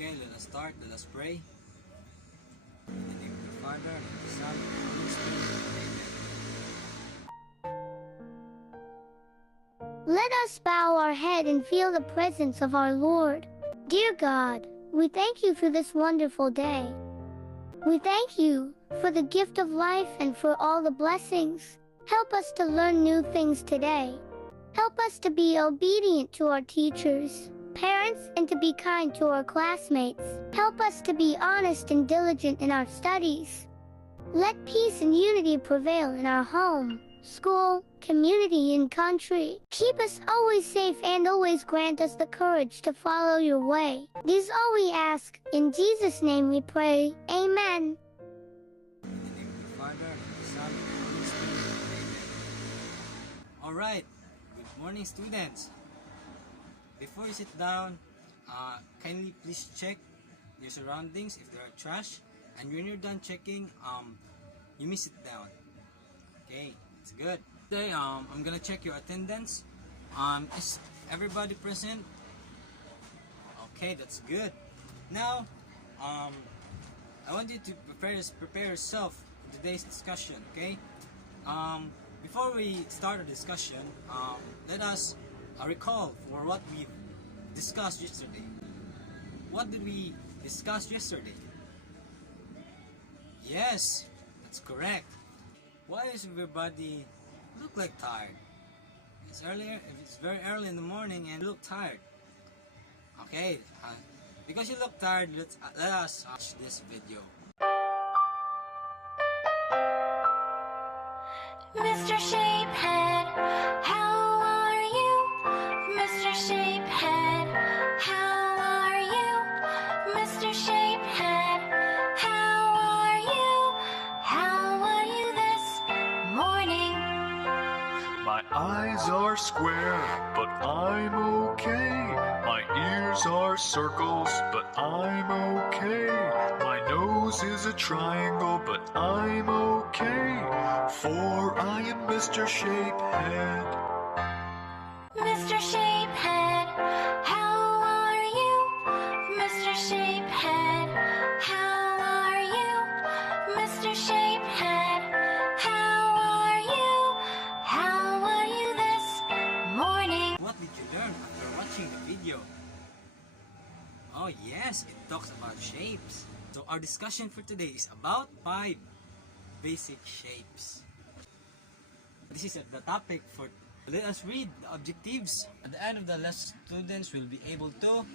Okay, let us start. Let us pray. In the name of the Father, and of the Son, and of the Holy Spirit. Amen. Let us bow our head and feel the presence of our Lord. Dear God, we thank you for this wonderful day. We thank you for the gift of life and for all the blessings. Help us to learn new things today. Help us to be obedient to our teachers, parents, and to be kind to our classmates. Help us to be honest and diligent in our studies. Let peace and unity prevail in our home, school, community, and country. Keep us always safe and always grant us the courage to follow your way. This is all we ask. In Jesus' name we pray. Amen. In the name of the Father, and of the Son, and of the Holy Spirit. Amen. Alright, good morning students. Before you sit down, kindly please check your surroundings if there are trash. And when you're done checking, you may sit down. Okay, it's good. Today, I'm gonna check your attendance. Is everybody present? Okay, that's good. Now, I want you to prepare yourself for today's discussion. Okay. Before we start the discussion, let us recall for what we discussed yesterday. What did we discuss yesterday? Yes, that's correct. Why does everybody look like tired? It's very early in the morning and you look tired. Okay, because you look tired, let us watch this video. Mr. Shapehead, how are you? Mr. Shapehead, how are you? Mr. Shapehead, how are you? How are you this morning? My eyes are square, but I'm okay. My ears are circles, but I'm okay. My nose is a triangle, but I'm okay. For I am Mr. Shapehead. Mr. Shapehead, how are you? Mr. Shapehead, how are you? Mr. Shapehead, how are you? How are you this morning? What did you learn after watching the video? Oh yes, it talks about shapes. So our discussion for today is about 5 basic shapes. This is the topic for. Let us read the objectives. At the end of the lesson, students will be able to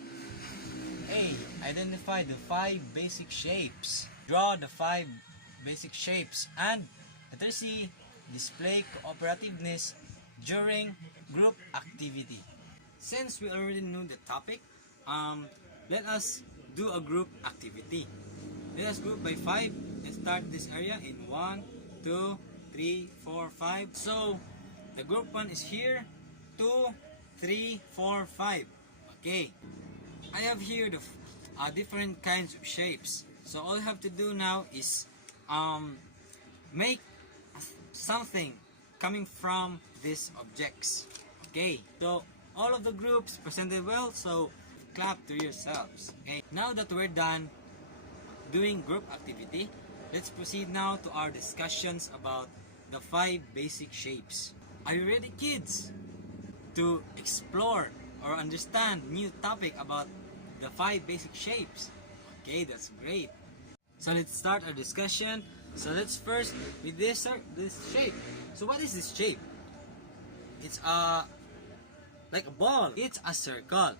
A. Identify the 5 basic shapes. Draw the 5 basic shapes. And letter C. Display cooperativeness during group activity. Since we already knew the topic, let us do a group activity. Let us group by 5. Let's start this area in 1, 2, 3, 4, 5. So the group 1 is here. 2, 3, 4, 5. Okay. I have here the different kinds of shapes. So all I have to do now is make something coming from these objects. Okay. So all of the groups presented well. So clap to yourselves. Okay. Now that we're done doing group activity, let's proceed now to our discussions about the 5 basic shapes. Are you ready, kids, to explore or understand new topic about the 5 basic shapes? Okay, that's great. So let's start our discussion. So let's first with this shape. So what is this shape? It's like a ball. It's a circle.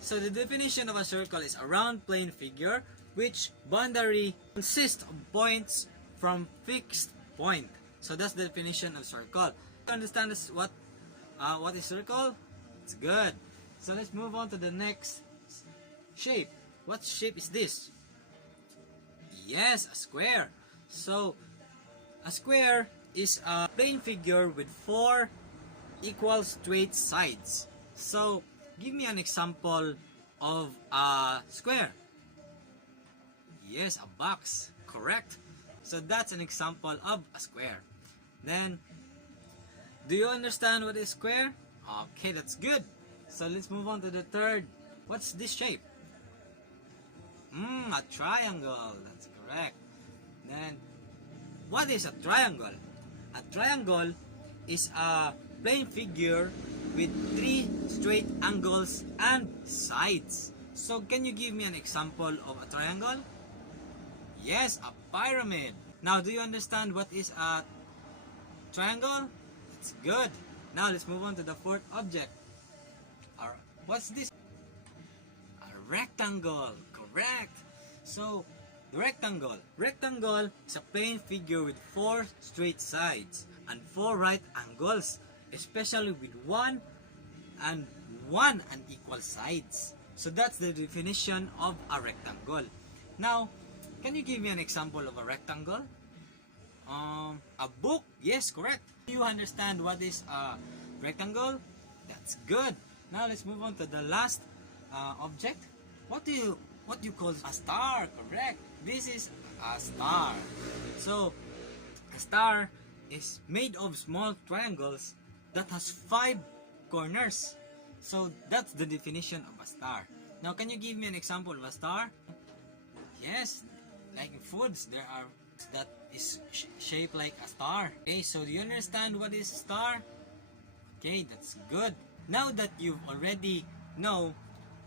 So the definition of a circle is a round plane figure which boundary consists of points from fixed point. So that's the definition of circle. Understand this, what is circle? It's good. So let's move on to the next shape. What shape is this? Yes, a square. So a square is a plane figure with 4 equal straight sides. So give me an example of a square. Yes, a box. Correct. So that's an example of a square. Then, do you understand what is square? Okay, that's good. So let's move on to the third. What's this shape? A triangle. That's correct. Then, what is a triangle? A triangle is a plane figure with 3 straight angles and sides. So, can you give me an example of a triangle? Yes, a pyramid. Now, do you understand what is a triangle? That's good. Now, let's move on to the fourth object. What's this? A rectangle. Correct. So, the rectangle. Rectangle is a plane figure with 4 straight sides and 4 right angles, especially with 1 and equal sides. So that's the definition of a rectangle. Now, can you give me an example of a rectangle? A book. Yes, correct. Do you understand what is a rectangle? That's good. Now let's move on to the last object. What do you call a star? Correct. This is a star. So a star is made of small triangles that has 5 corners. So that's the definition of a star. Now, can you give me an example of a star? Yes, like in foods, there are that is shaped like a star. Okay, so do you understand what is a star? Okay, that's good. Now that you've already know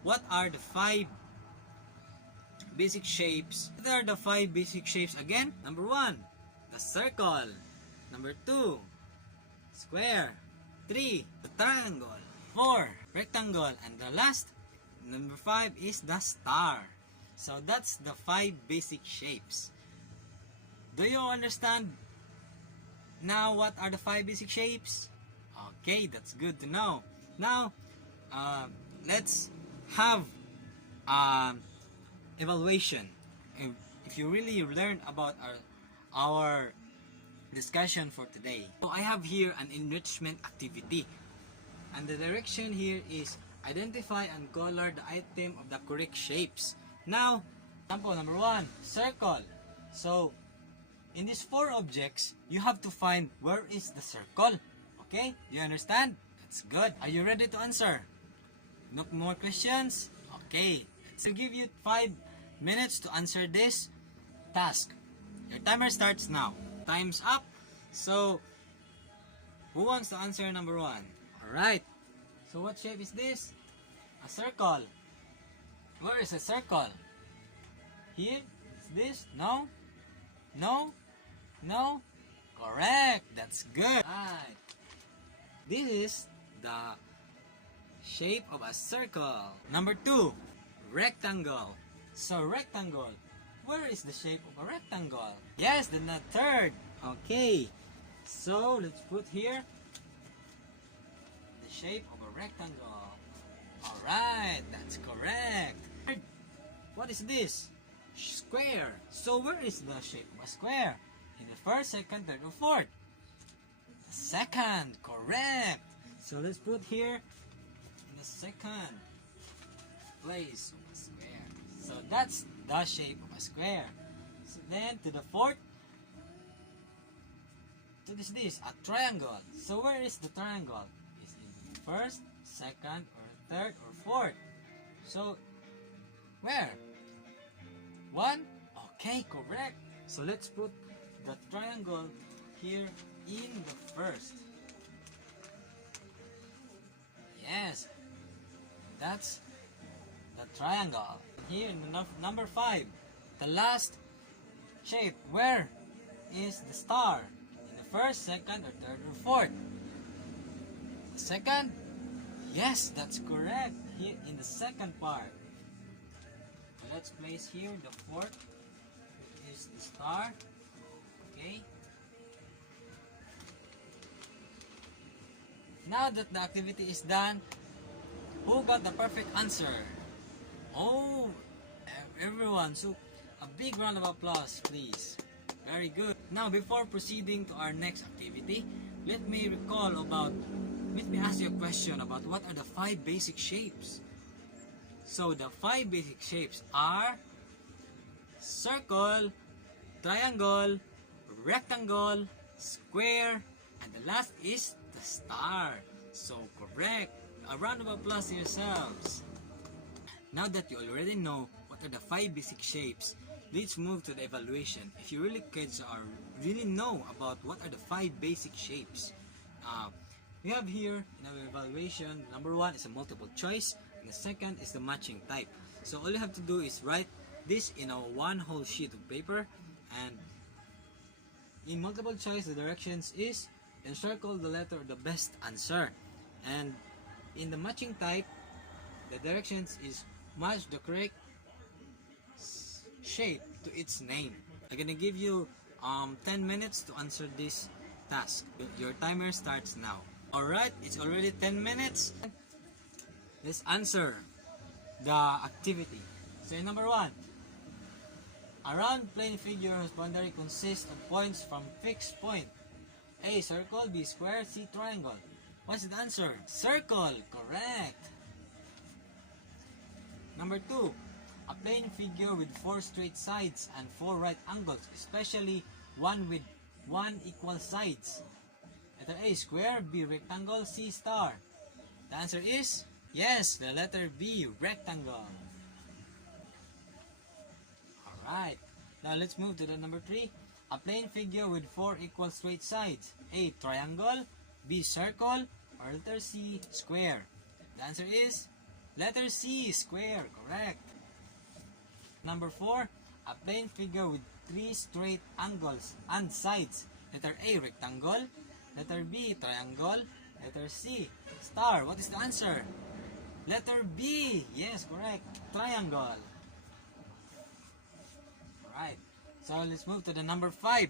what are the 5 basic shapes. What are the 5 basic shapes again? Number 1, the circle. Number 2, square. 3, the triangle. 4, rectangle. And the last, number 5 is the star. So that's the 5 basic shapes. Do you understand now what are the 5 basic shapes? Okay, that's good to know. Now, let's have evaluation. If you really learned about our discussion for today. So I have here an enrichment activity. And the direction here is identify and color the item of the correct shapes. Now, example number 1, circle. So, in these 4 objects, you have to find where is the circle. Okay? Do you understand? That's good. Are you ready to answer? No more questions? Okay. I'll give you 5 minutes to answer this task. Your timer starts now. Time's up. So, who wants to answer number 1? Alright. So, what shape is this? A circle. Where is a circle? Here? Is this? No? No? No? Correct. That's good. Right. This is the shape of a circle. Number 2, rectangle. So rectangle. Where is the shape of a rectangle? Yes, the third. Okay. So let's put here the shape of a rectangle. Alright, that's correct. What is this? Square. So where is the shape of a square? In the first, second, third, or fourth? The second. Correct. So let's put here in the second place of a square. So that's the shape of a square. So then to the fourth, what is this? A triangle. So where is the triangle? It's in the first, second, or third, or fourth. So where? 1? Okay, correct. So let's put the triangle here in the first. Yes, that's the triangle. Here in the number 5, the last shape, where is the star? In the first, second, or third, or fourth? The second? Yes, that's correct. Here in the second part. So let's place here the fourth, which is the star. Okay. Now that the activity is done, who got the perfect answer? Oh, everyone. So, a big round of applause, please. Very good. Now, before proceeding to our next activity, let me ask you a question about what are the 5 basic shapes. So, the 5 basic shapes are circle, triangle, rectangle, square, and the last is the star. So correct. A round of applause to yourselves. Now that you already know what what are the 5 basic shapes, let's move to the evaluation. If you really kids are really know about what are the 5 basic shapes, we have here in our evaluation, number 1 is a multiple choice, and the second is the matching type. So all you have to do is write this in a one whole sheet of paper, and in multiple choice the directions is encircle the letter of the best answer, and in the matching type the directions is match the correct shape to its name. I'm gonna give you 10 minutes to answer this task. Your timer starts now. Alright, it's already 10 minutes. Let's answer the activity. So in number 1, a round plane figure whose boundary consists of points from fixed point. A. Circle. B. Square. C. Triangle. What's the answer? Circle. Correct. Number 2, a plane figure with 4 straight sides and 4 right angles, especially one with 1 equal sides. Letter A. Square. B. Rectangle. C. Star. The answer is yes, the letter B. Rectangle. Alright, now let's move to the number 3. A plane figure with 4 equal straight sides. A. Triangle. B. Circle. Or letter C. Square. The answer is letter C. Square. Correct. Number 4. A plane figure with 3 straight angles and sides. Letter A. Rectangle. Letter B. Triangle. Letter C. Star. What is the answer? Letter B. Yes, correct. Triangle. Alright, so let's move to the number 5.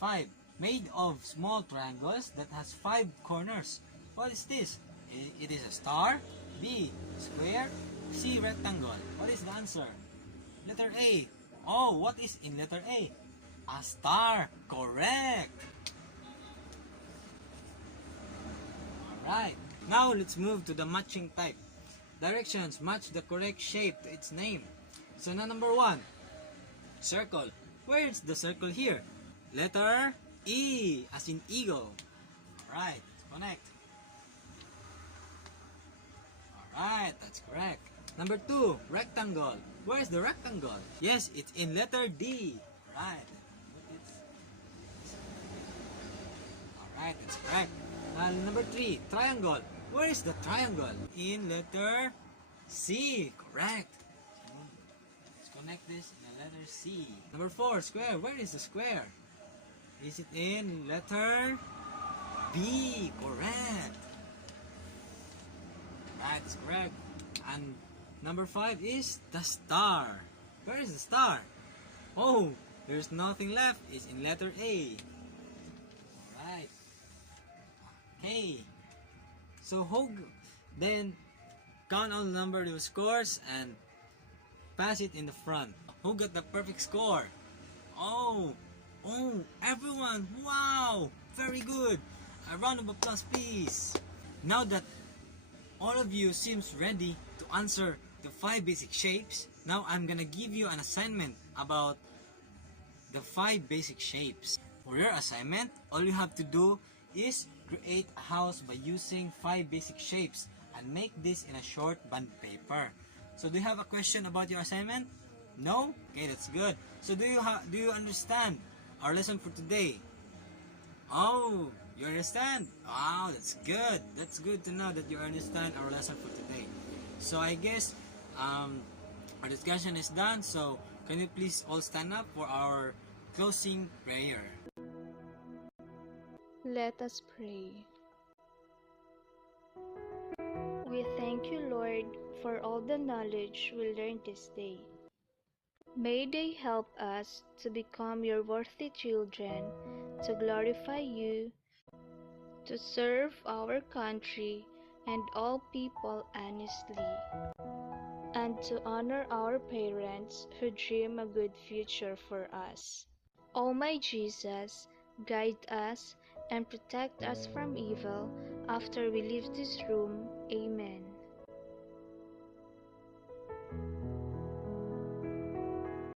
5. Made of small triangles that has 5 corners. What is this? It is a star. B. Square. C. Rectangle. What is the answer? Letter A. Oh, what is in letter A? A star. Correct. Alright, now let's move to the matching type. Directions match the correct shape to its name. So now number 1, circle. Where is the circle here? Letter E, as in eagle. Alright, let's connect. Alright, that's correct. Number 2, rectangle. Where is the rectangle? Yes, it's in letter D. Alright, alright, that's correct. Now number 3, triangle. Where is the triangle? In letter C. Correct. Let's connect this in the letter C. Number 4, square. Where is the square? Is it in letter B? Correct. Right, that's correct. And number 5 is the star. Where is the star? Oh, there's nothing left. It's in letter A. Alright. Okay. So then count all the number of scores and pass it in the front. Who got the perfect score? Oh, everyone! Wow, very good. A round of applause, please. Now that all of you seems ready to answer the 5 basic shapes, now I'm gonna give you an assignment about the 5 basic shapes. For your assignment, all you have to do is create a house by using 5 basic shapes and make this in a short bond paper. So do you have a question about your assignment? No? Okay, that's good. So do you understand our lesson for today? Oh, you understand? Wow, that's good. That's good to know that you understand our lesson for today. So I guess our discussion is done. So can you please all stand up for our closing prayer? Let us pray. We thank you, Lord, for all the knowledge we learned this day. May they help us to become your worthy children, to glorify you, to serve our country and all people honestly, and to honor our parents who dream a good future for us. O my Jesus, guide us and protect us from evil after we leave this room. Amen.